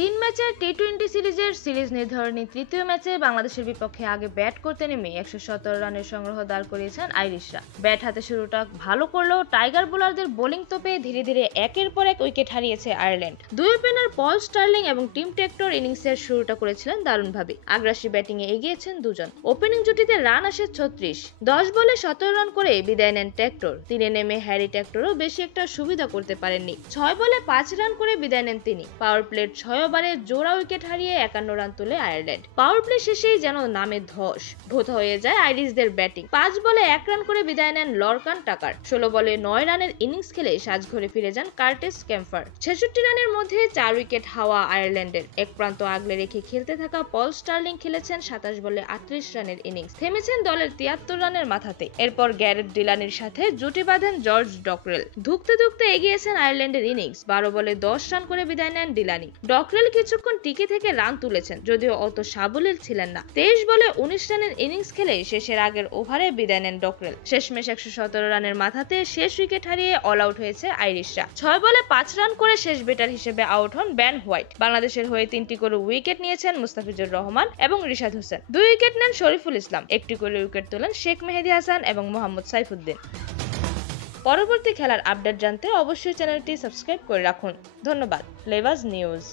তিন ম্যাচের টি-20 সিরিজ নির্ধারণী তৃতীয় ম্যাচে বাংলাদেশের বিপক্ষে আগে ব্যাট করতে নেমে 117 রানের সংগ্রহ দাঁড় করিয়েছেন আইরিশরা। ব্যাট হাতে শুরুটা ভালো করলেও টাইগার বোলারদের বোলিং তোপে ধীরে ধীরে একের পর এক উইকেট হারিয়েছে আয়ারল্যান্ড। দুই ওপেনার পল স্টার্লিং এবং টিম টেক্টর ইনিংসের শুরুটা করেছিলেন দারুণভাবে। আগ্রাসী ব্যাটিংয়ে এগিয়েছেন দুজন। ওপেনিং জুটিতে রান আসে 36। 10 বলে 17 রান করে বিদায় নেন টেক্টর। তিনে নেমে হ্যারি টেক্টরও বেশি একটা সুবিধা করতে পারেননি। 6 বলে 5 রান করে বিদায় নেন তিনি। পাওয়ার প্লেট 6 ওভারে জোড়া উইকেট হারিয়ে 51 রান তোলে আয়ারল্যান্ড। পাওয়ার প্লে শেষেই যেন নামে ধস। ভোতা হয়ে যায় আইরিশদের ব্যাটিং। 5 বলে 1 রান করে বিদায় নেন লরকান টাকার। 16 বলে 9 রানের ইনিংস খেলে সাজঘরে ফিরে যান কার্টিস ক্যাম্পার। 66 রানের মধ্যে 4 উইকেট হাওয়া আয়ারল্যান্ডের। এক প্রান্ত আগলে রেখে খেলতে থাকা পল স্টার্লিং খেলেছেন 27 বলে 38 রানের ইনিংস। থেমেছেন দলের 73 রানের মাথাতে। এরপর গ্যারেট ডিলানির সাথে জুটি বাঁধেন জর্জ ডকরেল। ধুকতে ধুকতে এগিয়েছেন আয়ারল্যান্ডের ইনিংস। 12 বলে 10 রান করে বিদায় নেন ডিলানি। ডকরেল কিছুক্ষণ টিকে থেকে রান তুলেছেন, যদিও অত সাবলীল ছিলেন না। 23 বলে 19 রানের ইনিংস খেলে শেষের আগের ওভারে বিদায় নেন ডকরেল। শেষমেশ 117 রানের মাথাতে শেষ উইকেট হারিয়ে অল আউট হয়েছে আইরিশরা। 6 বলে 5 রান করে শেষ ব্যাটার হিসেবে আউট হন বেন হোয়াইট। বাংলাদেশের হয়ে 3টি করে উইকেট নিয়েছেন মুস্তাফিজুর রহমান এবং রিশাদ হোসেন। 2 উইকেট নেন শরীফুল ইসলাম। 1টি করে উইকেট তোলেন শেখ মেহেদী হাসান এবং মোহাম্মদ সাইফুদ্দিন। পরবর্তী খেলার আপডেট জানতে অবশ্যই চ্যানেলটি সাবস্ক্রাইব করে রাখুন। ধন্যবাদ। Flavours news.